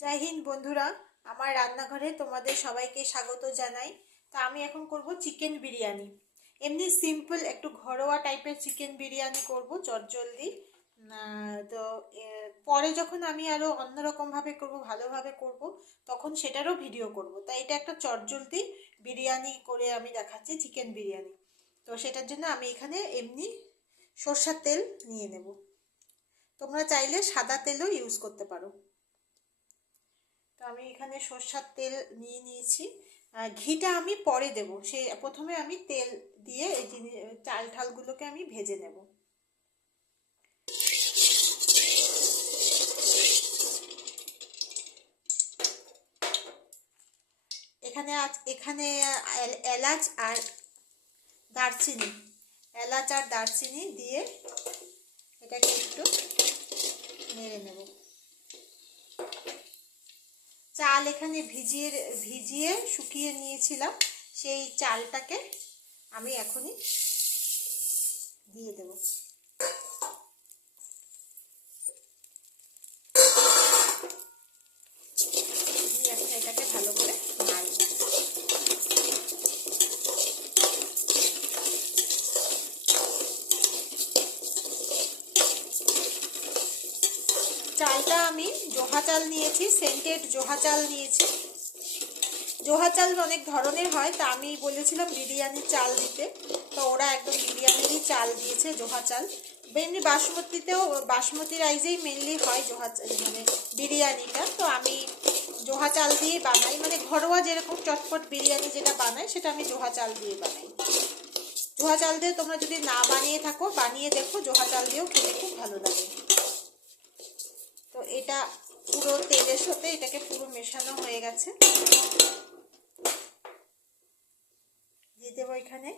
জয় হিন্দ বন্ধুরা, আমার রান্নাঘরে তোমাদের সবাইকে স্বাগত জানাই। তা আমি এখন করব চিকেন বিরিয়ানি। এমনি সিম্পল একটু ঘরোয়া টাইপের চিকেন বিরিয়ানি করব চটজলদি। তো পরে যখন আমি আরও অন্যরকমভাবে করব, ভালোভাবে করব, তখন সেটারও ভিডিও করব। তাই এটা একটা চটজলদি বিরিয়ানি করে আমি দেখাচ্ছি, চিকেন বিরিয়ানি। তো সেটার জন্য আমি এখানে এমনি সরষের তেল নিয়ে নেব। তোমরা চাইলে সাদা তেলও ইউজ করতে পারো। তো আমি এখানে সরষের তেল নিয়ে নিয়েছি। ঘিটা আমি পরে দেব, প্রথমে আমি তেল দিয়ে এই চাল ঠালগুলোকে আমি ভেজে নেব। এখানে এলাচ আর দারচিনি, এলাচ আর দারচিনি দিয়ে এটাকে একটু নেড়ে নেব। চাল এখানে ভিজিয়ে শুকিয়ে নিয়েছিলাম, সেই চালটাকে আমি এখনই দিয়ে দেব। এটাকে ভালো করে নাড়ব। চালটা আমি জোহা চাল নিয়েছি, সেন্টেড জোহা চাল নিয়েছি। জোহা চাল অনেক ধরনের হয়, তা আমি বলেছিলাম বিরিয়ানির চাল দিতে, তো ওরা একদম বিরিয়ানিরই চাল দিয়েছে, জোহা চাল। মেনলি বাসমতি রাইসেই মেনলি হয় জোহা চাল, মানে বিরিয়ানিটা। তো আমি জোহা চাল দিয়ে বানাই, মানে ঘরোয়া যেরকম চটপট বিরিয়ানি যেটা বানাই সেটা আমি জোহা চাল দিয়ে বানাই। জোহা চাল দিয়ে তোমরা যদি না বানিয়ে থাকো, বানিয়ে দেখো, জোহা চাল দিয়েও খেতে খুব ভালো লাগে। তো এটা পুরো তেলের সাথে এটাকে পুরো মেশানো হয়ে গেছে। দিয়ে দেবো এখানে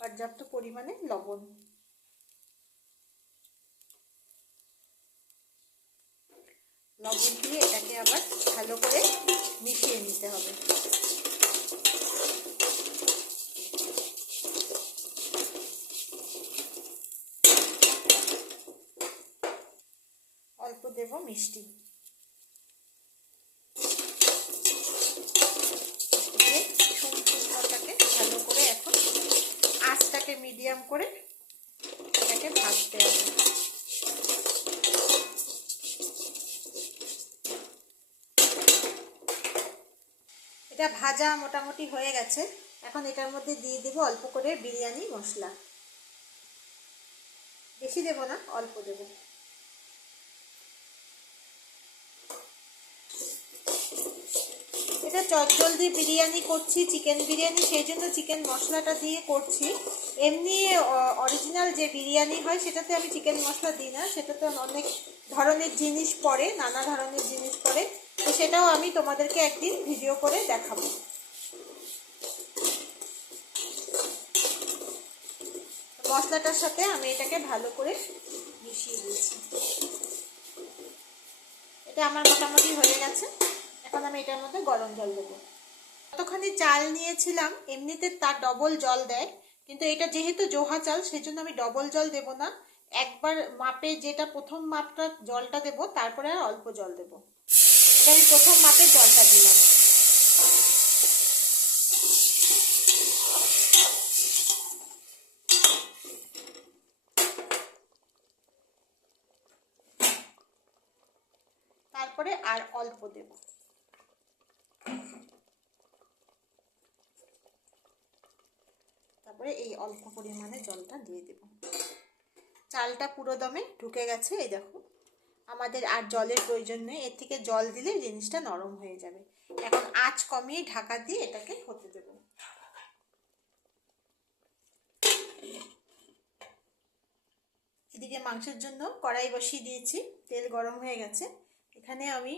পর্যাপ্ত পরিমাণে লবণ। লবণ দিয়ে এটাকে আবার ভালো করে মিশিয়ে নিতে হবে। অল্প দেব মিষ্টি, সম্পূর্ণটাকে ভালো করে এখন আঁচটাকে মিডিয়াম করে এটাকে ভাজতে হবে। এটা ভাজা মোটামুটি হয়ে গেছে। এখন এটার মধ্যে দিয়ে দেব অল্প করে বিরিয়ানি মশলা। বেশি দেব না, অল্প দেব। এটা চটজলদি বিরিয়ানি করছি, চিকেন বিরিয়ানি, সেই জন্য চিকেন মশলাটা দিয়ে করছি। এমনি অরিজিনাল যে বিরিয়ানি হয় সেটাতে আমি চিকেন মশলা দিই না, সেটাতে অনেক ধরনের জিনিস পড়ে, নানা ধরনের জিনিস পড়ে। তো সেটাও আমি তোমাদেরকে একদিন ভিডিও করে দেখাবো। মশলাটার সাথে আমি এটাকে ভালো করে মিশিয়ে দিয়েছি। এটা আমার মোটামুটি হয়ে গেছে। এখন আমি এটার মধ্যে গরম জল দেবো। যতখানি চাল নিয়েছিলাম এমনিতে তার ডবল জল দেয়, কিন্তু এটা যেহেতু জোহা চাল সেজন্য আমি ডবল জল দেব না। একবার মাপে, যেটা প্রথম মাপটা জলটা দেব, তারপরে আর অল্প জল দেব। এটা আমি প্রথম মাপে জলটা দিলাম। তারপরে আর অল্প দেব। তারপরে এই অল্প পরিমাণে জলটা দিয়ে দেব। চালটা পুরো দমে ঢুকে গেছে, এই দেখো। আমাদের আর জলের প্রয়োজন নেই, এর থেকে জল দিলে জিনিসটা নরম হয়ে যাবে। এখন আঁচ কমিয়ে ঢাকা দিয়ে এটাকে হতে দেব। এদিকে মাংসের জন্য কড়াই বসিয়ে দিয়েছি, তেল গরম হয়ে গেছে। এখানে আমি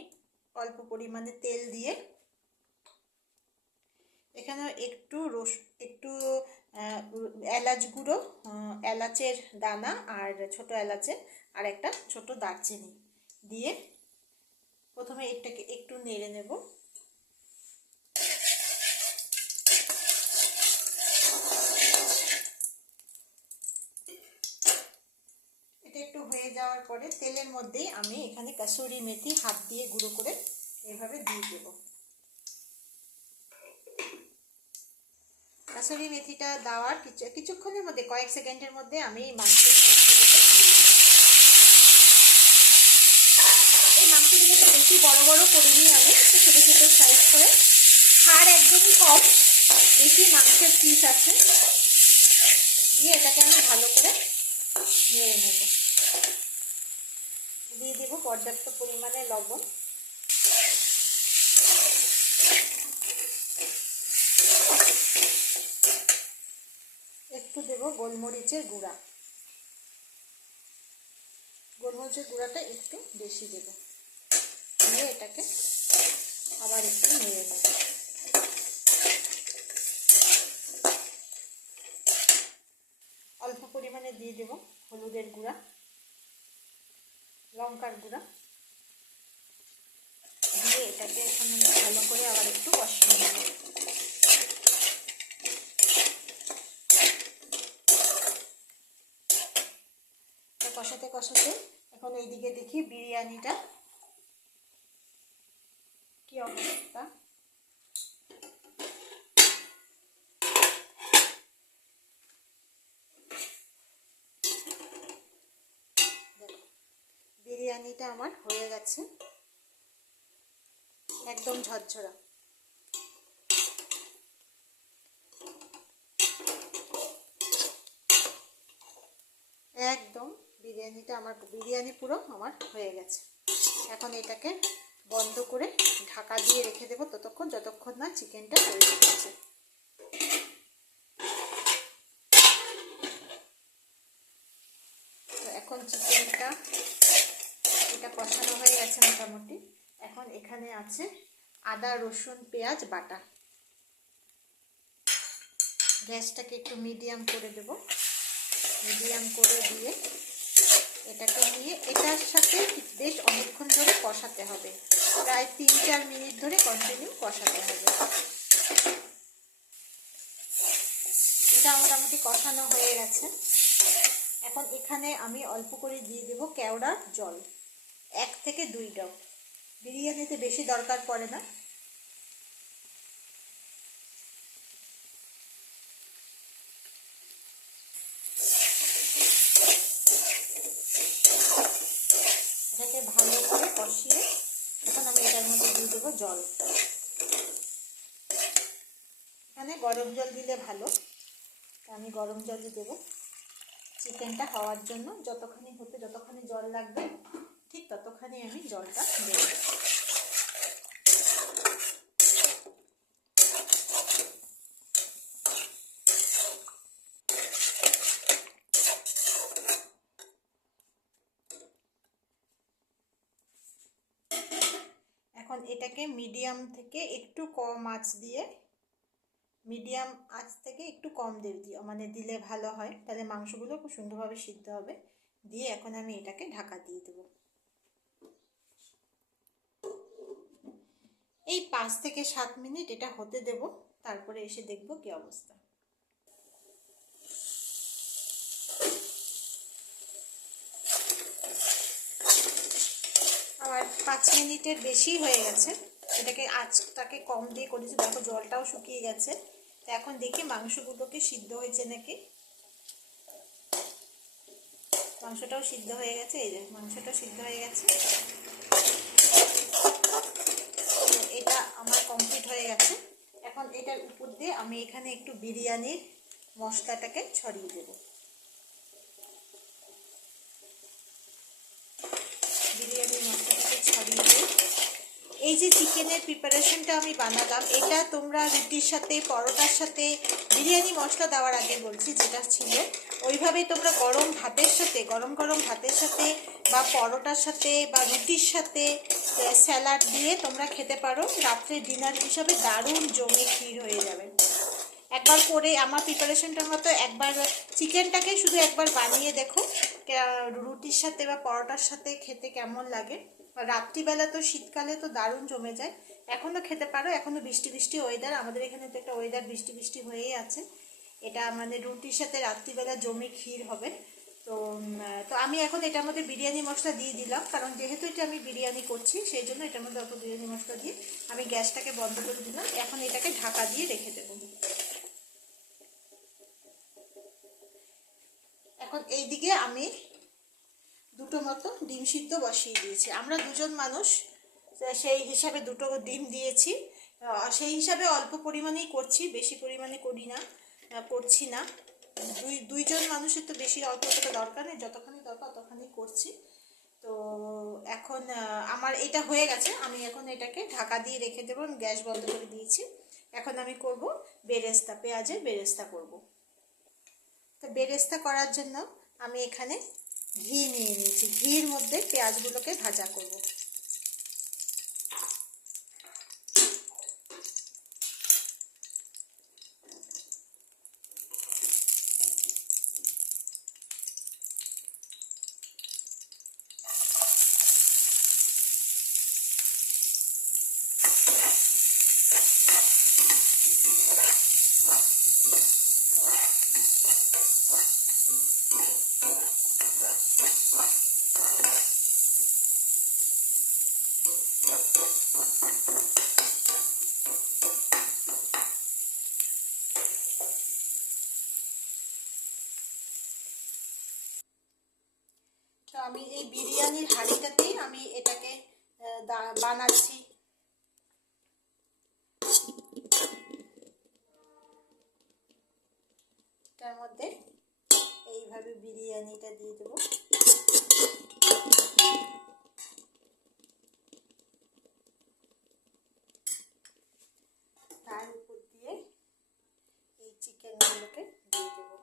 অল্প পরিমাণে তেল দিয়ে এখানে একটু এলাচ গুঁড়ো, এলাচের দানা আর ছোট এলাচের আর একটা ছোট দারচিনি দিয়ে প্রথমে এটাকে একটু নেড়ে নেব। এটা একটু হয়ে যাওয়ার তারপরে তেলের মধ্যেই আমি এখানে কাসুরি মেথি হাত দিয়ে গুঁড়ো করে এইভাবে দিয়ে দেব। কাসুরি মেথিটা দেওয়ার কিছুক্ষণের মধ্যে, কয়েক সেকেন্ডের মধ্যে আমি মাংসের পিসগুলোকে দিয়ে দেব। এই মাংসগুলোকে বেশি বড় বড় করিনি, আমি ছোটো ছোটো সাইজ করে, হাড় একদমই কম, বেশি মাংসের পিস আছে, দিয়ে এটাকে আমি ভালো করে নেড়ে নেব। দিয়ে দেবো পর্যাপ্ত পরিমাণে লবণ, একটু দেব গোলমরিচের গুঁড়া, গোলমরিচের গুঁড়াটা একটু বেশি দেব, দিয়ে এটাকে আবার একটু নেড়ে নেব। অল্প পরিমাণে দিয়ে দেব হলুদের গুঁড়া, লঙ্কার গুঁড়া, দিয়ে এটাকে এখন আমি ভালো করে আবার একটু কষিয়ে নেব। কষাতে কষাতে এখন এইদিকে দেখি বিরিয়ানিটা কি অবস্থা। বিরিয়ানিটা আমার হয়ে গেছে, একদম ঝরঝরা। একদম বিরিয়ানি পুরো আমার হয়ে গেছে। এখন এটাকে বন্ধ করে ঢাকা দিয়ে রেখে দেবো ততক্ষণ, যতক্ষণ না চিকেনটা তৈরি হচ্ছে। তো এখন চিকেনটা এটা কষানো হয়ে গেছে মোটামুটি। এখন এখানে আছে আদা রসুন পেঁয়াজ বাটা। গ্যাসটাকে একটু মিডিয়াম করে দেব, মিডিয়াম করে দিয়ে এটাকে নিয়ে এটার সাথে বেশ অনেকক্ষণ ধরে কষাতে হবে, প্রায় 3-4 মিনিট ধরে কন্টিনিউ কষাতে হবে। এটা মোটামুটি কষানো হয়ে গেছে। এখন এখানে আমি অল্প করে দিয়ে দেব কেওড়ার জল, 1 থেকে 2 ড্রপ। বিরিয়ানিতে বেশি দরকার পড়ে না। এটাকে ভালো করে কষিয়ে এখন আমি এটার মধ্যে দিয়ে দেবো জল। এখানে গরম জল দিলে ভালো, আমি গরম জলই দেবো। চিকেনটা হওয়ার জন্য যতখানি জল লাগবে ঠিক ততখানি আমি জলটা দেবো। এখন এটাকে মিডিয়াম থেকে একটু কম আঁচ দিয়ে, মিডিয়াম আঁচ থেকে একটু কম দিলে ভালো হয়, তাহলে মাংসগুলো খুব সুন্দরভাবে সিদ্ধ হবে। দিয়ে এখন আমি এটাকে ঢাকা দিয়ে দেবো। এই 5 থেকে 7 মিনিট এটা হতে দেব, তারপরে এসে দেখব কি অবস্থা। আমার 5 মিনিটের বেশি হয়ে গেছে। এটাকে আঁচটাকে কম দিয়ে করেছি, দেখো জলটাও শুকিয়ে গেছে। তো এখন দেখি মাংসগুলোকে সিদ্ধ হয়েছে নাকি। মাংসটাও সিদ্ধ হয়ে গেছে, এই যে মাংসটা সিদ্ধ হয়ে গেছে। এটা আমার কমপ্লিট হয়ে গেছে। এখন এটার উপর দিয়ে আমি এখানে একটু বিরিয়ানির মশলাটাকে ছড়িয়ে দেব। বিরিয়ানির মশলাটাকে ছড়িয়ে দিয়ে এই যে চিকেনের প্রিপারেশনটা আমি বানালাম, এটা তোমরা রুটির সাথে, পরোটার সাথে, বিরিয়ানি মশলা দেওয়ার আগে বলছি যেটা ছিল, ওইভাবেই তোমরা গরম গরম ভাতের সাথে বা পরোটার সাথে বা রুটির সাথে স্যালাড দিয়ে তোমরা খেতে পারো। রাত্রে ডিনার হিসাবে দারুণ জমে ক্ষীর হয়ে যাবে। একবার করে আমার প্রিপারেশনটার মতো একবার চিকেনটাকে শুধু একবার বানিয়ে দেখো, রুটির সাথে বা পরোটার সাথে খেতে কেমন লাগে। রাত্রিবেলা তো শীতকালে তো দারুণ জমে যায়। এখনও খেতে পারো, এখনও বৃষ্টি বৃষ্টি ওয়েদার, আমাদের এখানে তো একটা ওয়েদার বৃষ্টি বৃষ্টি হয়েই আছে। এটা মানে রুটির সাথে রাত্রিবেলা জমে ক্ষীর হবে। তো তো আমি এখন এটার মধ্যে বিরিয়ানি মশলা দিয়ে দিলাম, কারণ যেহেতু এটা আমি বিরিয়ানি করছি সেই জন্য এটার মধ্যে অত বিরিয়ানি মশলা দিয়ে আমি গ্যাসটাকে বন্ধ করে দিলাম। এখন এটাকে ঢাকা দিয়ে রেখে দেবো। এখন এই দিকে আমি দুটো মতো ডিম সিদ্ধ বসিয়ে দিয়েছি। আমরা দুজন মানুষ, সেই হিসাবে দুটো ডিম দিয়েছি। সেই হিসাবে অল্প পরিমাণেই করছি, বেশি পরিমাণে করছি না। দুইজন মানুষের তো বেশি অল্প দরকার নেই, যতখানি দরকার ততখানি করছি। তো এখন আমার এটা হয়ে গেছে, আমি এখন এটাকে ঢাকা দিয়ে রেখে দেবো, গ্যাস বন্ধ করে দিয়েছি। এখন আমি করব বেরেস্তা, পেঁয়াজের বেরেস্তা করব। তো বেরেস্তা করার জন্য আমি এখানে ঘি নিয়ে নিয়েছি, ঘির মধ্যে পেঁয়াজগুলোকে ভাজা করব। তো আমি এই বিরিয়ানির হাঁড়িটাতেই আমি এটাকে বানাচ্ছি। তার মধ্যে এইভাবে বিরিয়ানিটা দিয়ে দেবো। তার উপর দিয়ে এই চিকেনগুলোকে দিয়ে দেবো।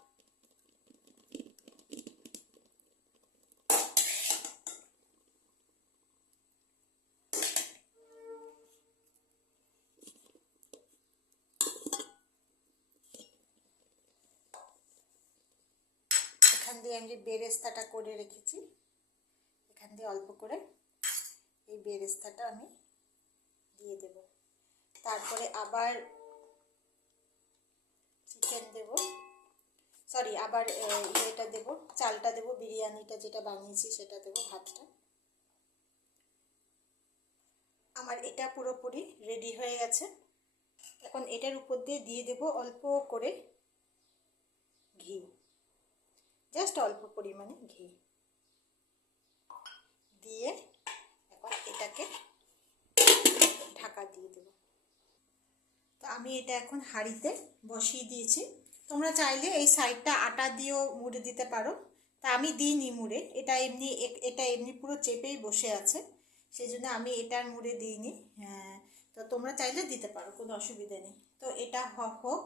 এখান দিয়ে আমি যে বেরেস্তাটা করে রেখেছি, এখান দিয়ে অল্প করে এই বেরেস্তাটা আমি দিয়ে দেব। তারপরে আবার চিকেন দেব, সরি আবার ইয়েটা দেব, চালটা দেব, বিরিয়ানিটা যেটা বানিয়েছি সেটা দেব, ভাতটা। আমার এটা পুরোপুরি রেডি হয়ে গেছে। এখন এটার উপর দিয়ে দেব অল্প করে ঘি, জাস্ট অল্প পরিমাণে ঘি দিয়ে এখন এটাকে ঢাকা দিয়ে দেব। তো আমি এটা এখন হাঁড়িতে বসিয়ে দিয়েছি। তোমরা চাইলে এই সাইডটা আটা দিয়েও মুড়ে দিতে পারো, তা আমি দিইনি মুড়ে, এটা এমনি পুরো চেপেই বসে আছে, সেই জন্য আমি এটার মুড়ে দিইনি। হ্যাঁ, তো তোমরা চাইলে দিতে পারো, কোনো অসুবিধা নেই। তো এটা হোক,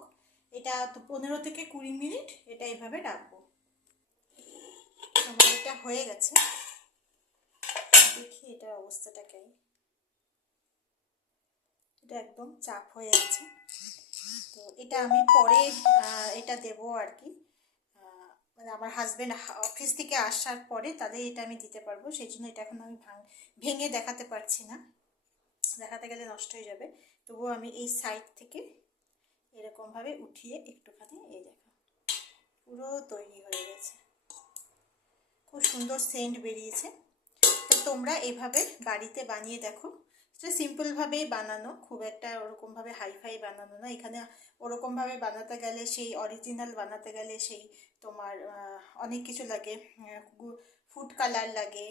এটা তো 15 থেকে 20 মিনিট এটা এভাবে রাখবো। আমার এটা হয়ে গেছে, দেখি এটার অবস্থাটা কেমন। এটা একদম চাপ হয়ে আছে। তো এটা আমি পরে এটা দেব আর কি, মানে আমার হাজব্যান্ড অফিস থেকে আসার পরে তাদের এটা আমি দিতে পারবো, সেই জন্য এটা এখন আমি ভেঙে দেখাতে পারছি না, দেখাতে গেলে নষ্ট হয়ে যাবে। তবুও আমি এই সাইড থেকে এরকমভাবে উঠিয়ে একটুখানি, এই দেখো পুরো তৈরি হয়ে গেছে, খুব সুন্দর সেন্ট বেরিয়েছে। তো তোমরা এইভাবে বাড়িতে বানিয়ে দেখো। সেটা সিম্পলভাবেই বানানো, খুব একটা ওরকমভাবে হাইফাই বানানো না। এখানে ওরকমভাবে বানাতে গেলে, সেই অরিজিনাল বানাতে গেলে সেই তোমার অনেক কিছু লাগে, ফুড কালার লাগে,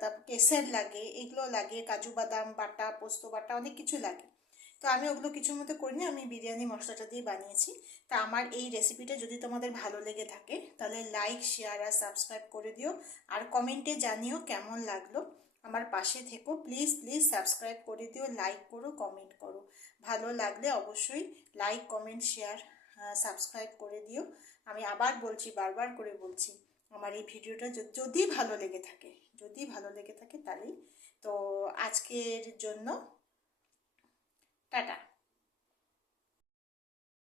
তারপর কেসের লাগে, এগুলো লাগে, কাজু বাদাম বাটা, পোস্ত বাটা, অনেক কিছু লাগে। তো আমি ওগুলো কিছুর মধ্যে করিনি, আমি বিরিয়ানি মশলাটা দিয়ে বানিয়েছি। তা আমার এই রেসিপিটা যদি তোমাদের ভালো লেগে থাকে তাহলে লাইক, শেয়ার আর সাবস্ক্রাইব করে দিও, আর কমেন্টে জানিও কেমন লাগলো। আমার পাশে থেকো, প্লিজ প্লিজ সাবস্ক্রাইব করে দিও, লাইক করো, কমেন্ট করো। ভালো লাগলে অবশ্যই লাইক, কমেন্ট, শেয়ার, সাবস্ক্রাইব করে দিও। আমি আবার বলছি, বারবার করে বলছি, আমার এই ভিডিওটা যদি ভালো লেগে থাকে, তাহলেই তো আজকের জন্য টাটা।